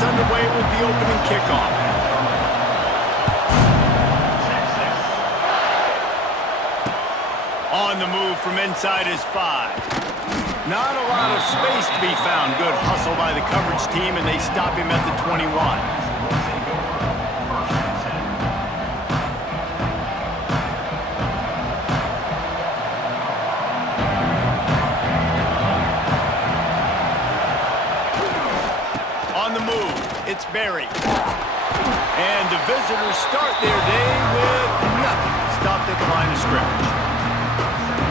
gets underway with the opening kickoff. On the move from inside his 5. Not a lot of space to be found. Good hustle by the coverage team, and they stop him at the 21. On the move, it's Berry. And the visitors start their day with nothing. Stopped at the line of scrimmage.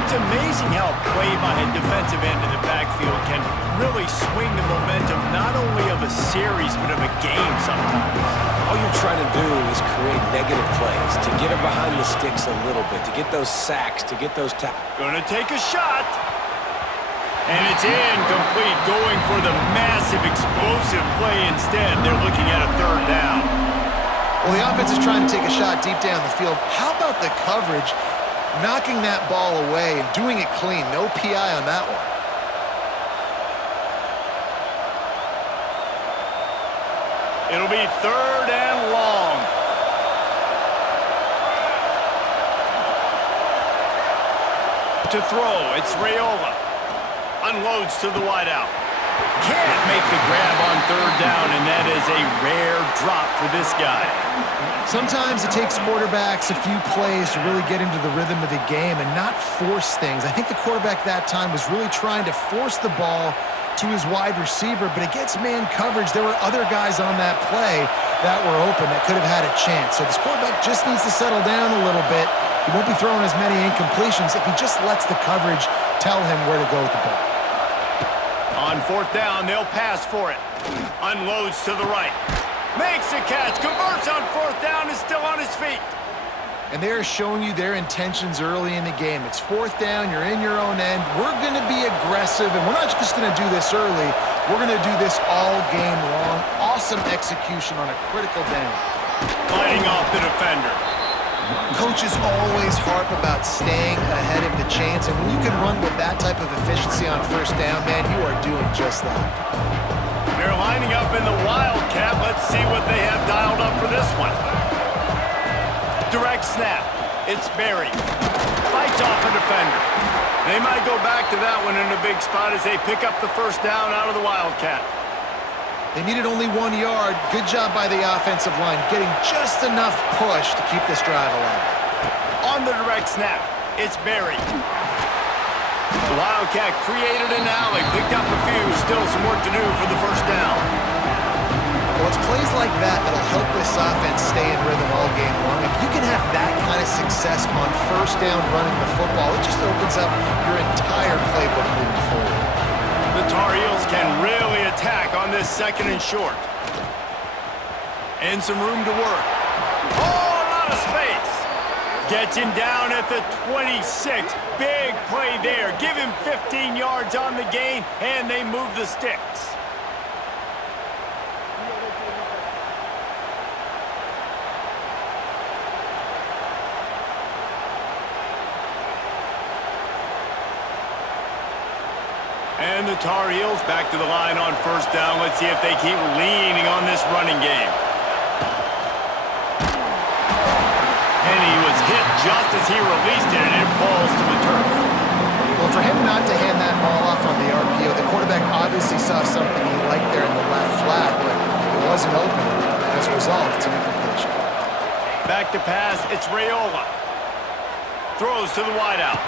It's amazing how play by a defensive end in the backfield can really swing the momentum not only of a series but of a game sometimes. All you're trying to do is create negative plays, to get them behind the sticks a little bit, to get those sacks, to get those tackles. Gonna take a shot. And it's incomplete, going for the massive explosive play instead. They're looking at a third down. Well, the offense is trying to take a shot deep down the field. How about the coverage? Knocking that ball away and doing it clean. No PI on that one. It'll be third and long. To throw, it's Raiola. Unloads to the wideout. Can't make the grab on third down, and that is a rare drop for this guy. Sometimes it takes quarterbacks a few plays to really get into the rhythm of the game and not force things. I think the quarterback that time was really trying to force the ball to his wide receiver, but against man coverage, there were other guys on that play that were open that could have had a chance. So this quarterback just needs to settle down a little bit. He won't be throwing as many incompletions if he just lets the coverage tell him where to go with the ball. On fourth down, they'll pass for it. Unloads to the right. Makes a catch, converts on fourth down, is still on his feet. And they're showing you their intentions early in the game. It's fourth down, you're in your own end. We're going to be aggressive, and we're not just going to do this early. We're going to do this all game long. Awesome execution on a critical down. Fighting off the defender. Coaches always harp about staying ahead of the chains, and when you can run with that type of efficiency on first down, man, you are doing just that. They're lining up in the Wildcat. Let's see what they have dialed up for this one. Direct snap. It's Berry. Fights off a defender. They might go back to that one in a big spot as they pick up the first down out of the Wildcat. They needed only 1 yard. Good job by the offensive line, getting just enough push to keep this drive alive. On the direct snap, it's Berry. The Wildcat created an alley, picked up a few, still some work to do for the first down. Well, it's plays like that that'll help this offense stay in rhythm all game long. If you can have that kind of success on first down running the football, it just opens up your entire playbook moving forward. The Tar Heels can really attack on this second and short. And some room to work. Oh, a lot of space. Gets him down at the 26. Big play there. Give him 15 yards on the gain, and they move the sticks. And the Tar Heels back to the line on first down. Let's see if they keep leaning on this running game. And he was hit just as he released it, and it falls to the turf. Well, for him not to hand that ball off on the RPO, the quarterback obviously saw something he liked there in the left flat, but it wasn't open. As a result, it's an incompletion. Back to pass, it's Raiola. Throws to the wideout.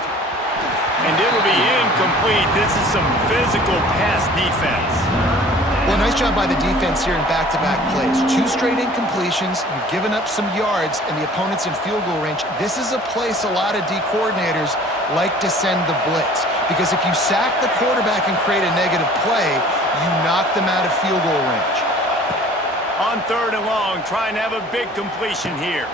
And it'll be incomplete. This is some physical pass defense. Well, nice job by the defense here in back-to-back plays. 2 straight incompletions. You've given up some yards, and the opponent's in field goal range. This is a place a lot of D coordinators like to send the blitz. Because if you sack the quarterback and create a negative play, you knock them out of field goal range. On third and long, trying to have a big completion here.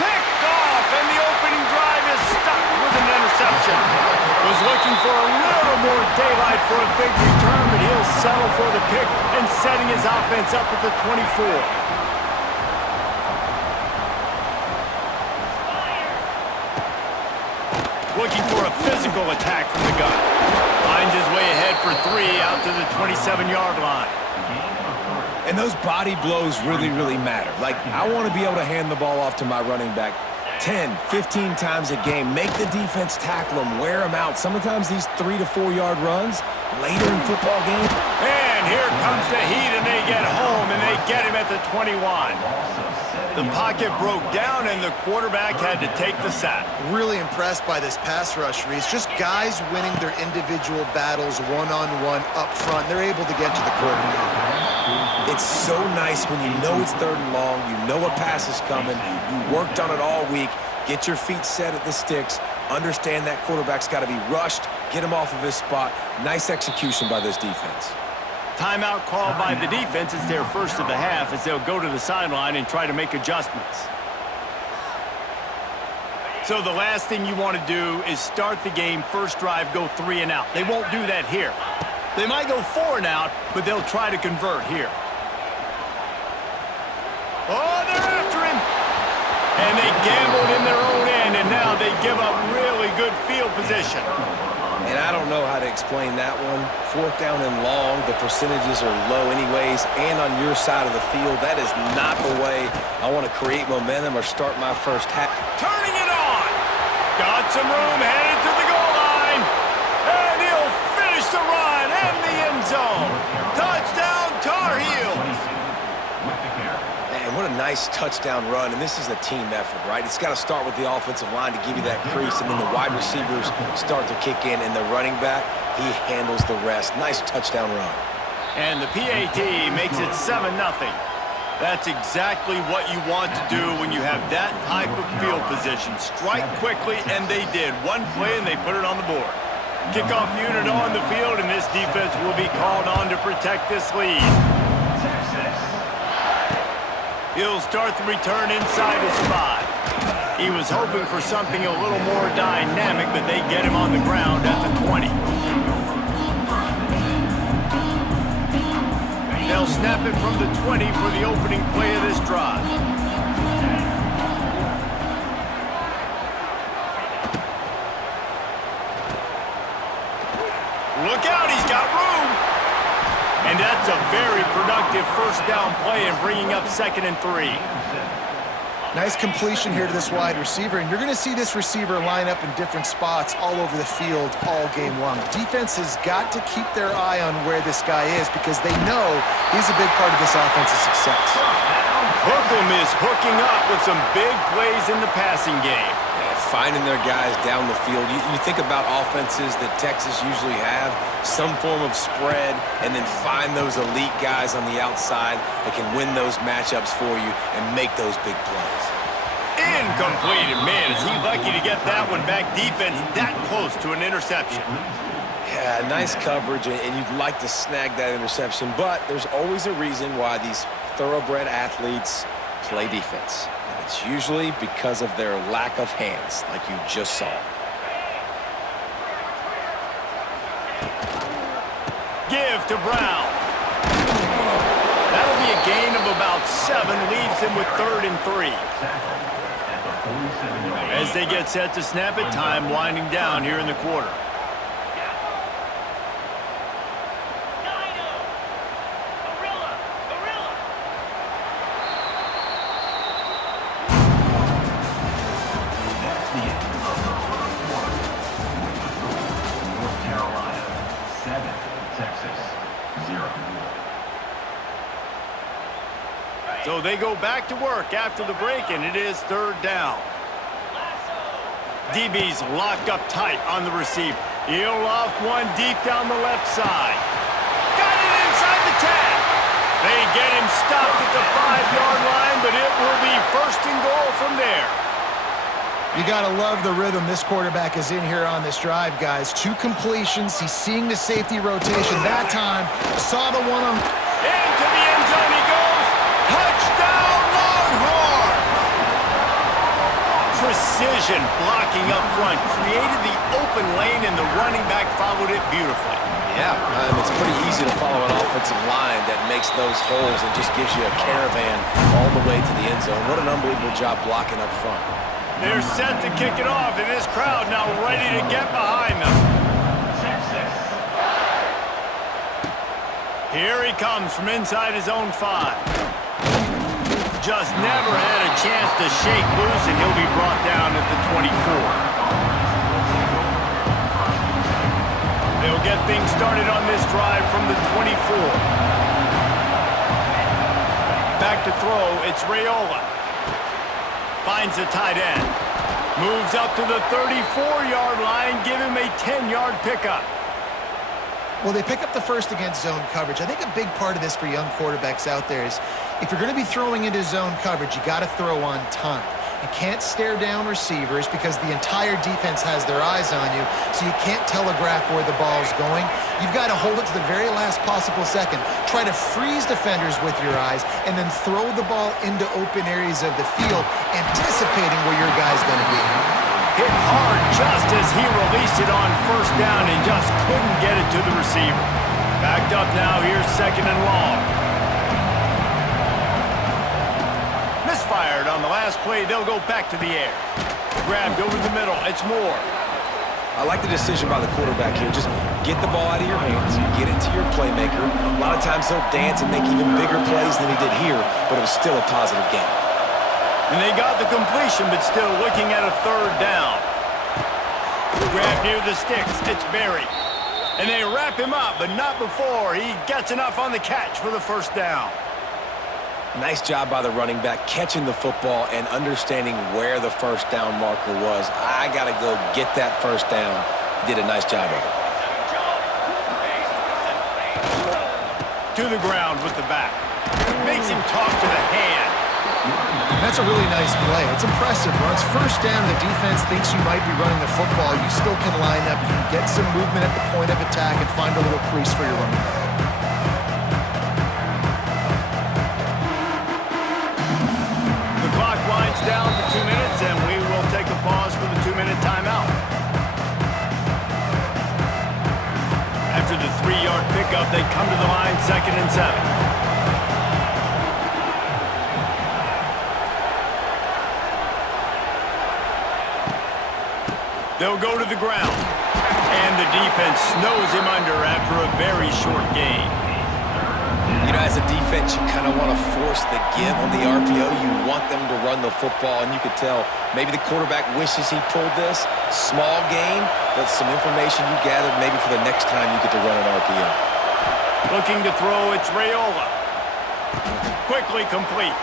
Picked off, and the opening drive is stuck with an interception. Was looking for a little more daylight for a big return, but he'll settle for the pick and setting his offense up at the 24. Looking for a physical attack from the gun. Finds his way ahead for 3 out to the 27-yard line. And those body blows really, really matter. Like, I want to be able to hand the ball off to my running back 10, 15 times a game. Make the defense tackle them, wear them out. Sometimes these 3 to 4 yard runs later in football game. And here comes the heat, and they get home, and they get him at the 21. The pocket broke down, and the quarterback had to take the sack. Really impressed by this pass rush, Reese. Just guys winning their individual battles one-on-one up front. They're able to get to the quarterback. It's so nice when you know it's 3rd and long, you know a pass is coming, you worked on it all week, get your feet set at the sticks, understand that quarterback's got to be rushed, get him off of his spot. Nice execution by this defense. Timeout called by the defense. It's their first of the half as they'll go to the sideline and try to make adjustments. So the last thing you want to do is start the game, first drive, go 3 and out. They won't do that here. They might go 4 and out, but they'll try to convert here. Oh, they're after him. And they gambled in their own end, and now they give up really good field position. And I don't know how to explain that one. 4th down and long, the percentages are low anyways, and on your side of the field, that is not the way I want to create momentum or start my first half. Turning it on. Got some room, headed to the goal line. And he'll finish the run and the end zone. Touchdown, Tar Heels. Man, what a nice touchdown run, and this is a team effort, right? It's got to start with the offensive line to give you that crease, and then the wide receivers start to kick in, and the running back, he handles the rest. Nice touchdown run. And the PAT makes it 7-0. That's exactly what you want to do when you have that type of field position. Strike quickly, and they did. One play, and they put it on the board. Kickoff unit on the field, and this defense will be called on to protect this lead. He'll start the return inside his 5. He was hoping for something a little more dynamic, but they get him on the ground at the 20. They'll snap it from the 20 for the opening play of this drive. Look out, he's got room. And that's a very productive first down play and bringing up 2nd and 3. Nice completion here to this wide receiver, and you're going to see this receiver line up in different spots all over the field all game long. Defense has got to keep their eye on where this guy is because they know he's a big part of this offense's success. Hookem is hooking up with some big plays in the passing game. Finding their guys down the field. You think about offenses that Texas usually have, some form of spread, and then find those elite guys on the outside that can win those matchups for you and make those big plays. Incomplete, and man, is he lucky to get that one back. Defense that close to an interception. Yeah, nice coverage, and you'd like to snag that interception, but there's always a reason why these thoroughbred athletes play defense. It's usually because of their lack of hands, like you just saw. Give to Brown. That'll be a gain of about 7, leaves him with 3rd and 3. As they get set to snap it, time winding down here in the quarter. So they go back to work after the break, and it is 3rd down. DB's locked up tight on the receiver. He'll loft one deep down the left side. Got it inside the 10. They get him stopped at the 5-yard line, but it will be 1st and goal from there. You got to love the rhythm this quarterback is in here on this drive, guys. 2 completions. He's seeing the safety rotation. That time, saw the one on... Into the end zone he goes. Touchdown, Longhorns! Precision blocking up front created the open lane, and the running back followed it beautifully. Yeah, it's pretty easy to follow an offensive line that makes those holes and just gives you a caravan all the way to the end zone. What an unbelievable job blocking up front. They're set to kick it off, and this crowd now ready to get behind them. Here he comes from inside his own 5. Just never had a chance to shake loose, and he'll be brought down at the 24. They'll get things started on this drive from the 24. Back to throw, it's Raiola. Finds the tight end. Moves up to the 34-yard line, give him a 10-yard pickup. Well, they pick up the first against zone coverage. I think a big part of this for young quarterbacks out there is if you're going to be throwing into zone coverage, you got to throw on time. You can't stare down receivers because the entire defense has their eyes on you, so you can't telegraph where the ball's going. You've got to hold it to the very last possible second. Try to freeze defenders with your eyes, and then throw the ball into open areas of the field, anticipating where your guy's going to be. Hit hard just as he released it on first down and just couldn't get it to the receiver. Backed up now, here's 2nd and long. Misfired on the last play, they'll go back to the air. Grabbed over the middle, it's Moore. I like the decision by the quarterback here. Just get the ball out of your hands, get it to your playmaker. A lot of times he'll dance and make even bigger plays than he did here, but it was still a positive game. And they got the completion, but still looking at a 3rd down. Grab near the sticks, it's Berry. And they wrap him up, but not before he gets enough on the catch for the 1st down. Nice job by the running back, catching the football and understanding where the 1st down marker was. I got to go get that 1st down. He did a nice job of it. To the ground with the back. Makes him talk to the hand. That's a really nice play. It's impressive. When it's 1st down, the defense thinks you might be running the football. You still can line up. You can get some movement at the point of attack and find a little crease for your running back. The clock winds down to 2 minutes, and we will take a pause for the 2-minute timeout. After the 3-yard pickup, they come to the line, 2nd and 7. They'll go to the ground, and the defense snows him under after a very short gain. You know, as a defense, you kind of want to force the give on the RPO. You want them to run the football, and you could tell maybe the quarterback wishes he pulled this. Small gain, but some information you gathered maybe for the next time you get to run an RPO. Looking to throw, it's Raiola. Quickly complete.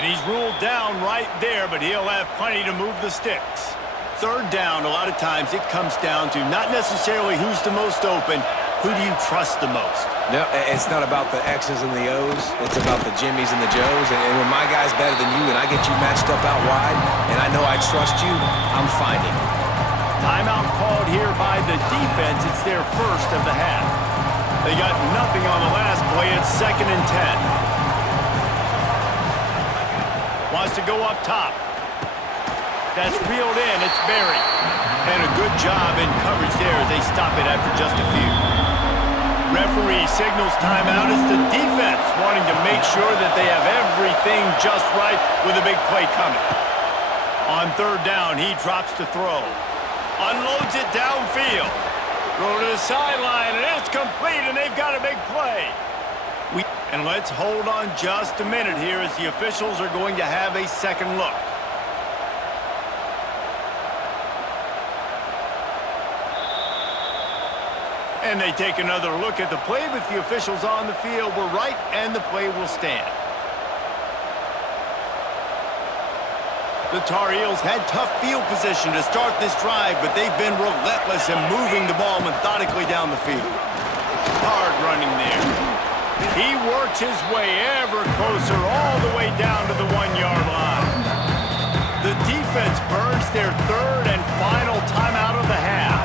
And he's ruled down right there, but he'll have plenty to move the sticks. 3rd down, a lot of times it comes down to not necessarily who's the most open, who do you trust the most? No, it's not about the X's and the O's. It's about the Jimmies and the Joes. And when my guy's better than you and I get you matched up out wide and I know I trust you, I'm finding you. Timeout called here by the defense. It's their 1st of the half. They got nothing on the last play. It's 2nd and 10. Wants to go up top. That's reeled in. It's Berry. And a good job in coverage there as they stop it after just a few. Referee signals timeout. It's the defense wanting to make sure that they have everything just right with a big play coming. On 3rd down, he drops to throw. Unloads it downfield. Throw to the sideline, and it's complete, and they've got a big play. And let's hold on just a minute here as the officials are going to have a second look. And they take another look at the play, but the officials on the field were right, and the play will stand. The Tar Heels had tough field position to start this drive, but they've been relentless in moving the ball methodically down the field. Hard running there. He works his way ever closer all the way down to the 1-yard line. The defense burns their 3rd and final timeout of the half.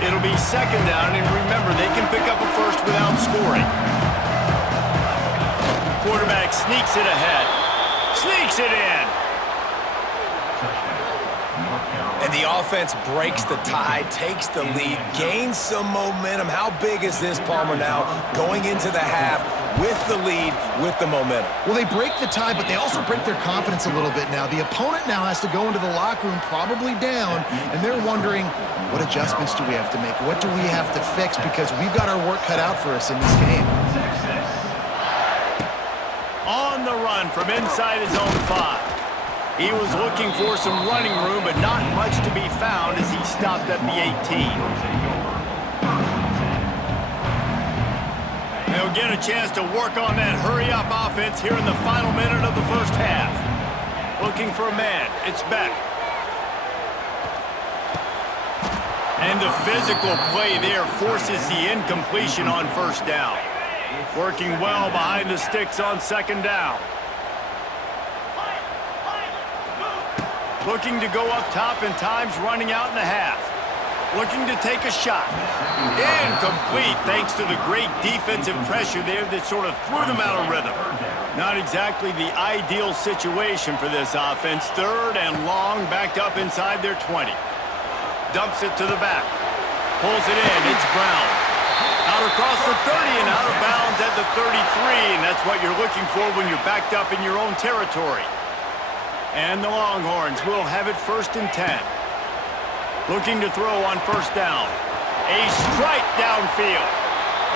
It'll be 2nd down, and remember, they can pick up a 1st without scoring. Quarterback sneaks it ahead. Sneaks it in. And the offense breaks the tie, takes the lead, gains some momentum. How big is this, Palmer, now? Going into the half, with the lead, with the momentum. Well, they break the tie, but they also break their confidence a little bit now. The opponent now has to go into the locker room probably down, and they're wondering, what adjustments do we have to make? What do we have to fix? Because we've got our work cut out for us in this game. On the run from inside his own 5. He was looking for some running room, but not much to be found as he stopped at the 18. They'll get a chance to work on that hurry-up offense here in the final minute of the first half. Looking for a man. It's Beck. And the physical play there forces the incompletion on first down. Working well behind the sticks on second down. Looking to go up top and times running out in the half. Looking to take a shot. Incomplete thanks to the great defensive pressure there that sort of threw them out of rhythm. Not exactly the ideal situation for this offense. 3rd and long, backed up inside their 20. Dumps it to the back. Pulls it in. It's Brown. Out across the 30 and out of bounds at the 33. And that's what you're looking for when you're backed up in your own territory. And the Longhorns will have it 1st and 10. Looking to throw on first down. A strike downfield.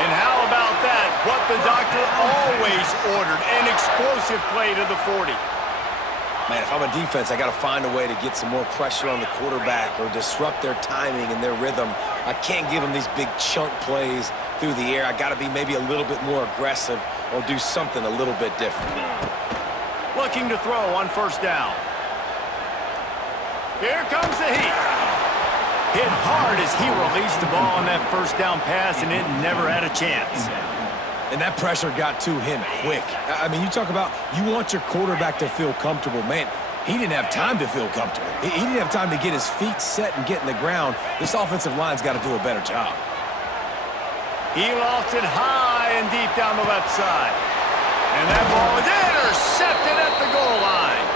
And how about that? What the doctor always ordered. An explosive play to the 40. Man, if I'm a defense, I got to find a way to get some more pressure on the quarterback or disrupt their timing and their rhythm. I can't give them these big chunk plays through the air. I got to be maybe a little bit more aggressive or do something a little bit different. Looking to throw on first down. Here comes the heat. Hit hard as he released the ball on that first down pass, and it never had a chance. And that pressure got to him quick. I mean, you talk about you want your quarterback to feel comfortable. Man, he didn't have time to feel comfortable. He didn't have time to get his feet set and get in the ground. This offensive line's got to do a better job. He lofted high and deep down the left side. And that ball is intercepted at the goal line.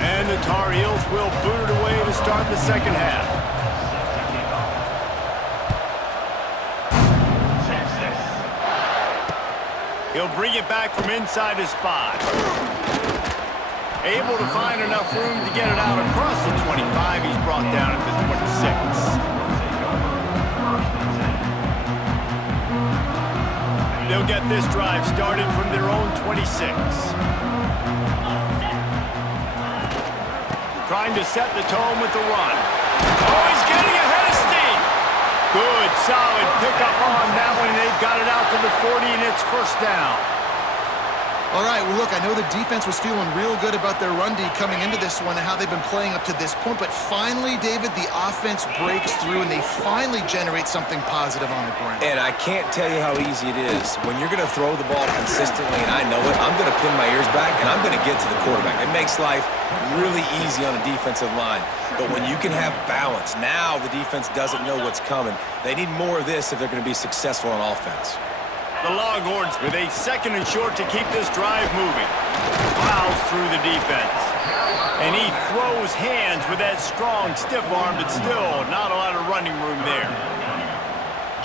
And the Tar Heels will boot it away to start the second half. He'll bring it back from inside his 5. Able to find enough room to get it out across the 25. He's brought down at the 26. They'll get this drive started from their own 26. Trying to set the tone with the run. Oh, he's getting ahead of steam. Good, solid pickup on that one. They've got it out to the 40, and it's first down. All right, well, look, I know the defense was feeling real good about their run D coming into this one and how they've been playing up to this point, but finally, David, the offense breaks through and they finally generate something positive on the ground. And I can't tell you how easy it is. When you're going to throw the ball consistently, and I know it, I'm going to pin my ears back, and I'm going to get to the quarterback. It makes life really easy on a defensive line. But when you can have balance, now the defense doesn't know what's coming. They need more of this if they're going to be successful on offense. The Longhorns with a 2nd and short to keep this drive moving. Plows through the defense. And he throws hands with that strong, stiff arm, but still not a lot of running room there.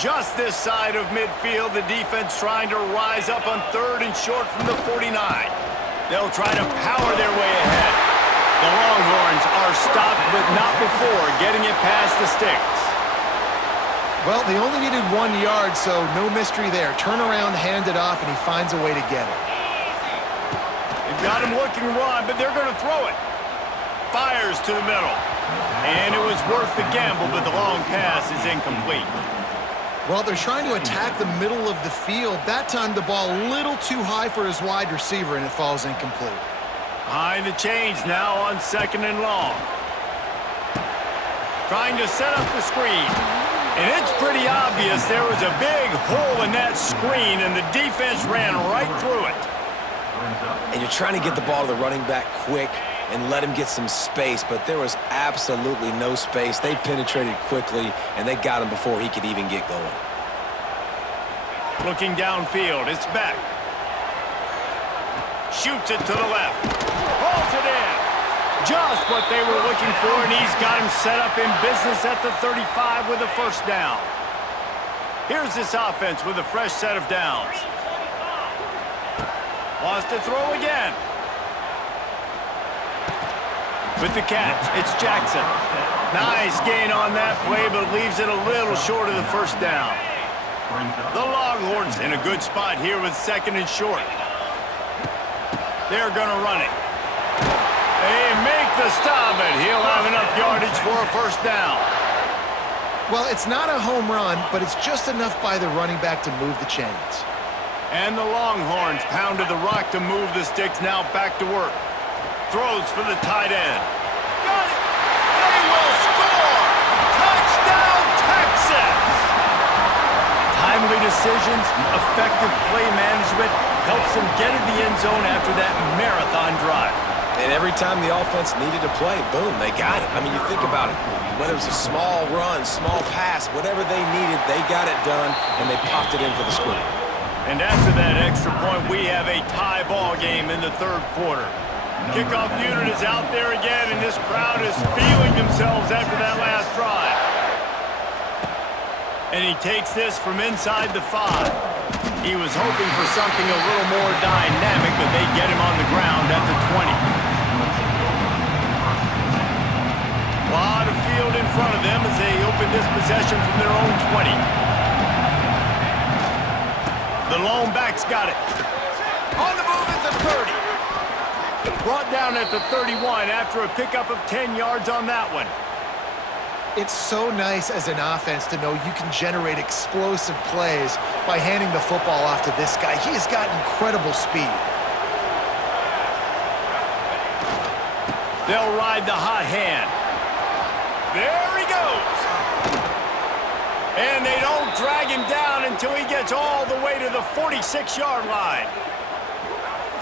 Just this side of midfield, the defense trying to rise up on 3rd and short from the 49. They'll try to power their way ahead. The Longhorns are stopped, but not before getting it past the sticks. Well, they only needed 1 yard, so no mystery there. Turn around, hand it off, and he finds a way to get it. They've got him looking run, but they're going to throw it. Fires to the middle. And it was worth the gamble, but the long pass is incomplete. Well, they're trying to attack the middle of the field. That time, the ball a little too high for his wide receiver, and it falls incomplete. Behind the chains now on 2nd and long. Trying to set up the screen. And it's pretty obvious there was a big hole in that screen, and the defense ran right through it. And you're trying to get the ball to the running back quick and let him get some space, but there was absolutely no space. They penetrated quickly, and they got him before he could even get going. Looking downfield, it's Beck. Shoots it to the left. Pulls it in. Just what they were looking for, and he's got him set up in business at the 35 with a first down. Here's this offense with a fresh set of downs. Wants to throw again. With the catch, it's Jackson. Nice gain on that play, but leaves it a little short of the first down. The Longhorns in a good spot here with second and short. They're going to run it. They make the stop, and he'll have enough yardage for a first down. Well, it's not a home run, but it's just enough by the running back to move the chains. And the Longhorns pounded the rock to move the sticks, now back to work. Throws for the tight end. Got it! They will score! Touchdown, Texas! Timely decisions, effective play management helps them get in the end zone after that marathon drive. And every time the offense needed to play, boom, they got it. I mean, you think about it. Whether it was a small run, small pass, whatever they needed, they got it done, and they popped it in for the score. And after that extra point, we have a tie ball game in the third quarter. Kickoff unit is out there again, and this crowd is feeling themselves after that last drive. And he takes this from inside the 5. He was hoping for something a little more dynamic, but they get him on the ground at the 20. Lot of field in front of them as they open this possession from their own 20. The lone back's got it. On the move at the 30. Brought down at the 31 after a pickup of 10 yards on that one. It's so nice as an offense to know you can generate explosive plays by handing the football off to this guy. He has got incredible speed. They'll ride the hot hand. There he goes. And they don't drag him down until he gets all the way to the 46-yard line.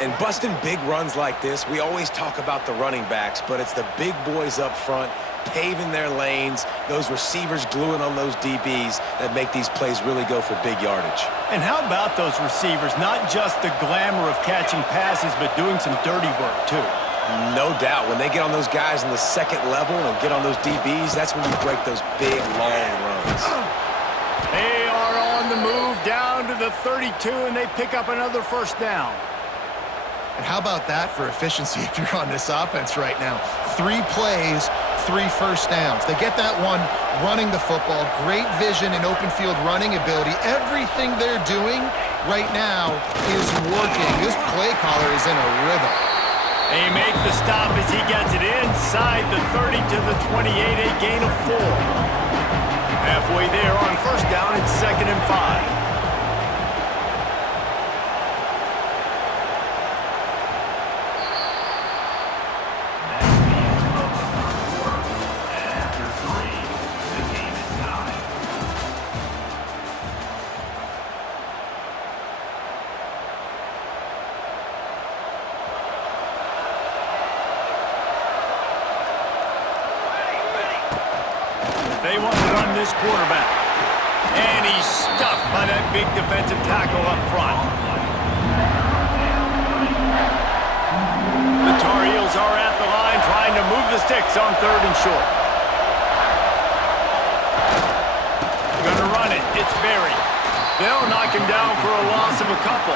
And busting big runs like this, we always talk about the running backs, but it's the big boys up front paving their lanes, those receivers gluing on those DBs that make these plays really go for big yardage. And how about those receivers? Not just the glamour of catching passes, but doing some dirty work, too. No doubt. When they get on those guys in the second level and get on those DBs, that's when you break those big, long runs. They are on the move down to the 32, and they pick up another first down. And how about that for efficiency if you're on this offense right now? 3 plays, 3 first downs. They get that one running the football, great vision and open field running ability. Everything they're doing right now is working. This play caller is in a rhythm. They make the stop as he gets it inside the 30 to the 28, a gain of 4. Halfway there on first down, it's 2nd and 5. They want to run this quarterback. And he's stuffed by that big defensive tackle up front. The Tar Heels are at the line trying to move the sticks on 3rd and short. Gonna run it. It's Berry. They'll knock him down for a loss of a couple.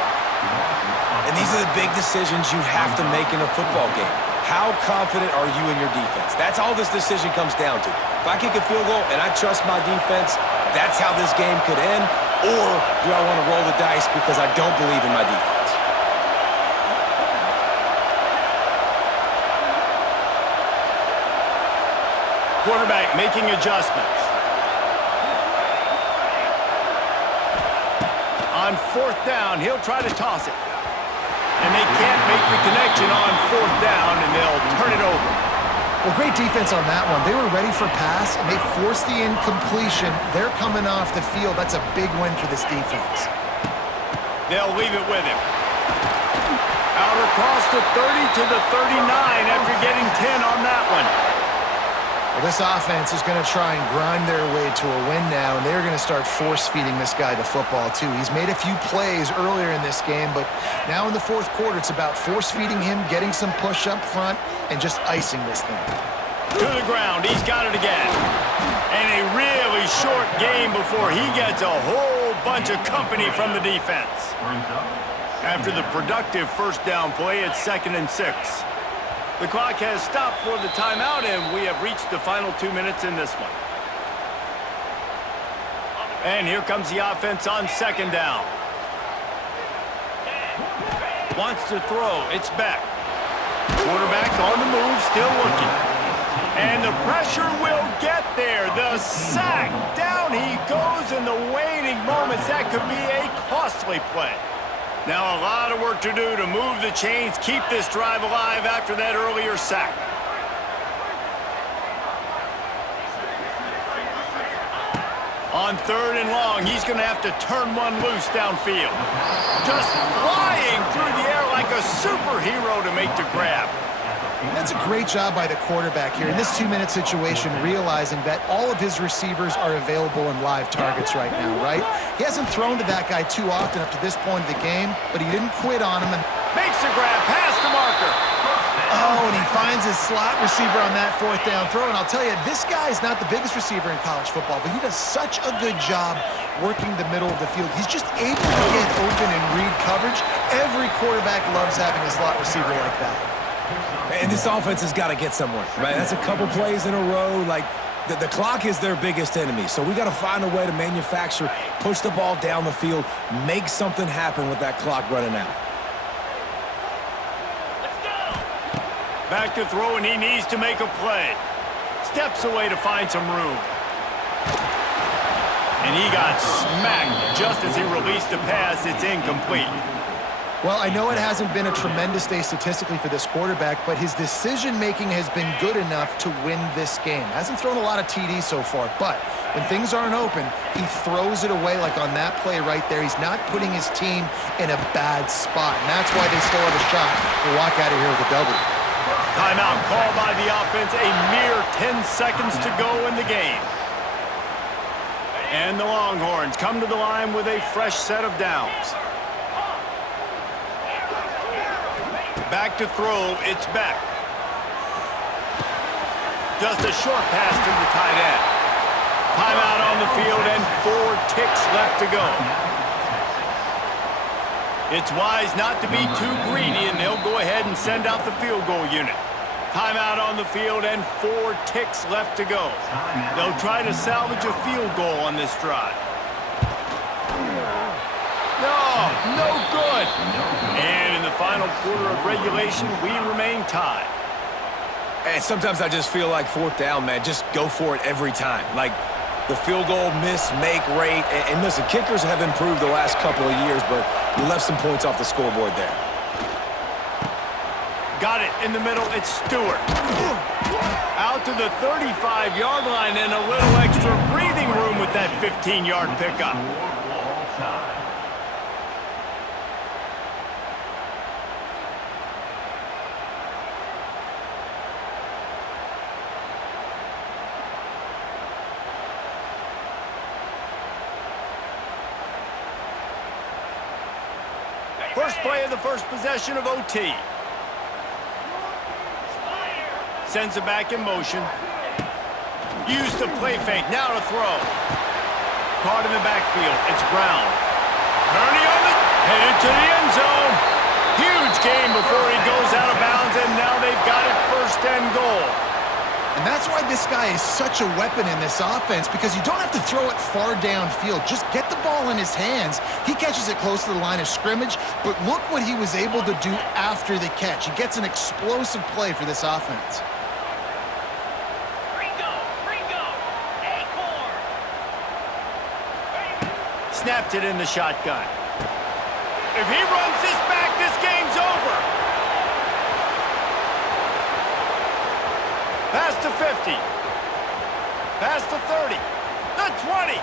And these are the big decisions you have to make in a football game. How confident are you in your defense? That's all this decision comes down to. If I kick a field goal and I trust my defense, that's how this game could end. Or do I want to roll the dice because I don't believe in my defense? Quarterback making adjustments. On 4th down, he'll try to toss it. And they can't make the connection on 4th down, and they'll turn it over. Well, great defense on that one. They were ready for pass, and they forced the incompletion. They're coming off the field. That's a big win for this defense. They'll leave it with him. Out across the 30 to the 39 after getting 10 on that one. Well, this offense is going to try and grind their way to a win now, and they're going to start force-feeding this guy the football, too. He's made a few plays earlier in this game, but now in the fourth quarter, it's about force-feeding him, getting some push up front, and just icing this thing. To the ground. He's got it again. And a really short game before he gets a whole bunch of company from the defense. After the productive first down play, it's 2nd and 6. The clock has stopped for the timeout, and we have reached the final 2 minutes in this one. And here comes the offense on 2nd down. Wants to throw. It's back. Quarterback on the move, still looking. And the pressure will get there. The sack. Down he goes in the waning moments. That could be a costly play. Now a lot of work to do to move the chains, keep this drive alive after that earlier sack. On 3rd and long, he's going to have to turn one loose downfield. Just flying through the air like a superhero to make the grab. That's a great job by the quarterback here in this 2-minute situation, realizing that all of his receivers are available and live targets right now, right? He hasn't thrown to that guy too often up to this point of the game, but he didn't quit on him. And makes the grab, past the marker. Oh, and he finds his slot receiver on that 4th down throw. And I'll tell you, this guy is not the biggest receiver in college football, but he does such a good job working the middle of the field. He's just able to get open and read coverage. Every quarterback loves having a slot receiver like that. And this offense has got to get somewhere, right? That's a couple plays in a row. Like, the clock is their biggest enemy. So we got to find a way to manufacture, push the ball down the field, make something happen with that clock running out. Let's go. Back to throw, and he needs to make a play. Steps away to find some room. And he got smacked just as he released the pass. It's incomplete. Well, I know it hasn't been a tremendous day statistically for this quarterback, but his decision-making has been good enough to win this game. Hasn't thrown a lot of TDs so far, but when things aren't open, he throws it away like on that play right there. He's not putting his team in a bad spot, and that's why they still have a shot to walk out of here with a W. Timeout called by the offense. A mere 10 seconds to go in the game. And the Longhorns come to the line with a fresh set of downs. Back to throw, it's back. Just a short pass to the tight end. Timeout on the field and 4 ticks left to go. It's wise not to be too greedy, and they'll go ahead and send out the field goal unit. Timeout on the field and 4 ticks left to go. They'll try to salvage a field goal on this drive. No good. And in the final quarter of regulation, we remain tied. And sometimes I just feel like 4th down, man, just go for it every time. Like the field goal miss-make rate. And listen, kickers have improved the last couple of years, but you left some points off the scoreboard there. Got it in the middle. It's Stewart. Out to the 35-yard line and a little extra breathing room with that 15-yard pickup. First play of the first possession of OT. Sends it back in motion. Used the play fake. Now to throw. Caught in the backfield. It's Brown. Kearney on the headed to the end zone. Huge game before he goes out of bounds, and now they've got it 1st and goal. And that's why this guy is such a weapon in this offense, because you don't have to throw it far downfield. Just get the ball in his hands. He catches it close to the line of scrimmage, but look what he was able to do after the catch. He gets an explosive play for this offense. Snapped it in the shotgun. If he runs this back, this game's over. Past the 50. Past the 30. The 20.